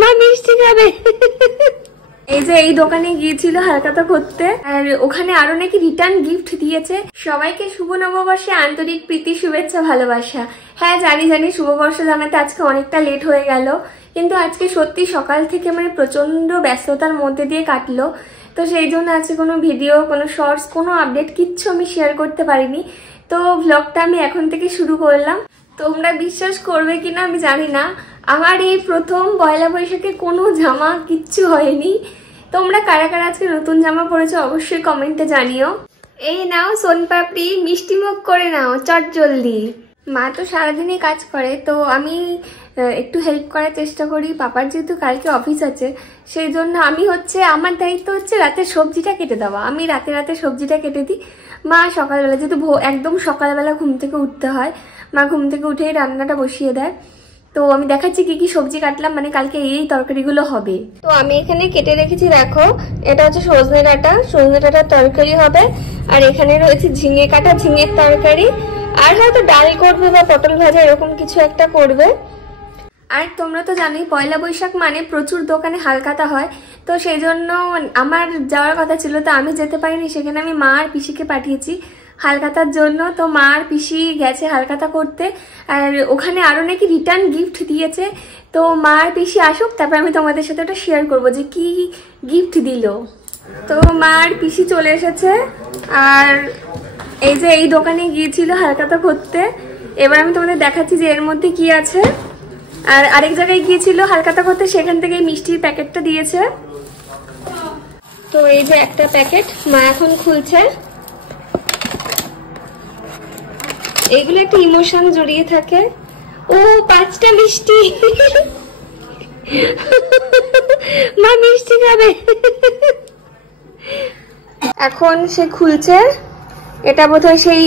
মা মিষ্টি খাবে। এই যে এই দোকানে গিয়েছিল হালখাতা করতে, আর ওখানে আরো নাকি রিটার্ন গিফট দিয়েছে। সবাইকে শুভ নববর্ষে আন্তরিক প্রীতি শুভেচ্ছা ভালোবাসা। হ্যাঁ জানি শুভবর্ষ জানাতে আজকে অনেকটা লেট হয়ে গেল, কিন্তু আজকে সত্যি সকাল থেকে মানে প্রচন্ড ব্যস্ততার মধ্যে দিয়ে কাটলো। তো সেই জন্য আজকে কোনো ভিডিও, কোনো শর্টস, কোনো আপডেট কিচ্ছু আমি শেয়ার করতে পারিনি। তো ভ্লগটা আমি এখন থেকে শুরু করলাম। তোমরা বিশ্বাস করবে কিনা আমি জানি না, আমার এই প্রথম পয়লা বৈশাখে কোনো জামা কিচ্ছু হয়নি। তোমরা কারা কারা আজকে নতুন জামা পরেছো অবশ্যই কমেন্টে জানিও। এই নাও সোনপাপড়ি, মিষ্টি মুখ করে নাও চট জলদি। মা তো সারাদিনই কাজ করে, তো আমি একটু হেল্প করার চেষ্টা করি। পাপার যেহেতু কালকে অফিস আছে, সেই জন্য আমি আমার দায়িত্ব হচ্ছে রাতে সবজিটা কেটে দেওয়া। আমি রাতে সবজিটা কেটে দিই। মা সকালবেলা, যেহেতু একদম সকালবেলা ঘুম থেকে উঠতে হয়, মা ঘুম থেকে উঠেই রান্নাটা বসিয়ে দেয়। তো আমি দেখাচ্ছি কি কি সবজি কাটলাম, মানে কালকে এই তরকারিগুলো হবে। তো আমি এখানে কেটে রেখেছি, দেখো এটা হচ্ছে সজনে ডাঁটার তরকারি হবে। আর এখানে রয়েছে ঝিঙে কাটা, ঝিঙের তরকারি। আর হয়তো ডাল করবে বা পটল ভাজা, এরকম কিছু একটা করবে। আর তোমরা তো জানোই পয়লা বৈশাখ মানে প্রচুর দোকানে হালখাতা হয়। তো সেই জন্য আমার যাওয়ার কথা ছিল, তো আমি যেতে পারিনি। সেখানে আমি মা আর পিসিকে পাঠিয়েছি হালখাতার জন্য। তো মা আর পিসি গেছে হালখাতা করতে, আর ওখানে আরো নাকি রিটার্ন গিফট দিয়েছে। তো মা আর পিসি আসুক, তারপর আমি তোমাদের সাথে ওটা শেয়ার করবো যে কি গিফট দিল। তো মা আর পিসি চলে এসেছে, আর এই যে এই দোকানে গিয়েছিল হালখাতা করতে। এবার আমি তোমাদের দেখাচ্ছি যে এর মধ্যে কি আছে। আর আরেক জায়গায় গিয়েছিল হালখাতা করতে, সেখান থেকে মিষ্টির প্যাকেটটা দিয়েছে। তো এই যে একটা প্যাকেট মা এখন খুলছে। এইগুলো একটা ইমোশন জড়িয়ে থাকে। ও 5টা মিষ্টি, মা মিষ্টি খাবে। এখন সে খুলছে। এটা বোধহয় সেই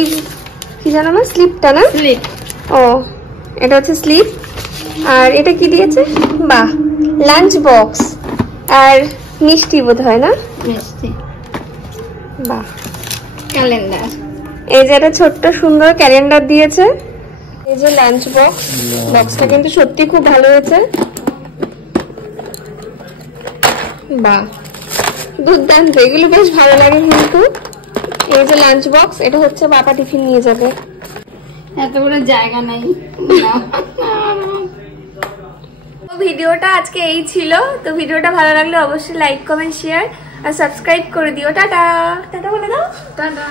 কি জানো না, স্লিপটা না? স্লিপ। ও এটা হচ্ছে স্লিপ। আর এটা কি দিয়েছে? বাহ, লাঞ্চ বক্স আর মিষ্টি বোধহয় না? মিষ্টি। বাহ, ক্যালেন্ডার। এই যে একটা ছোট্ট সুন্দর ক্যালেন্ডার দিয়েছে। এই যে লাঞ্চ বক্স, বক্সটা কিন্তু সত্যি খুব ভালো হয়েছে। বাহ, দুর্দান্ত, এগুলো বেশ ভালো লাগে কিন্তু। এই যে লাঞ্চ বক্স, এটা হচ্ছে বাবা টিফিন নিয়ে যাবে। এত বড় জায়গা নাই। ভিডিওটা আজকে এই ছিল। তো ভিডিওটা ভালো লাগলে অবশ্যই লাইক, কমেন্ট, শেয়ার আর সাবস্ক্রাইব করে দিও। টাটা টাটা বলে দাও। টাটা।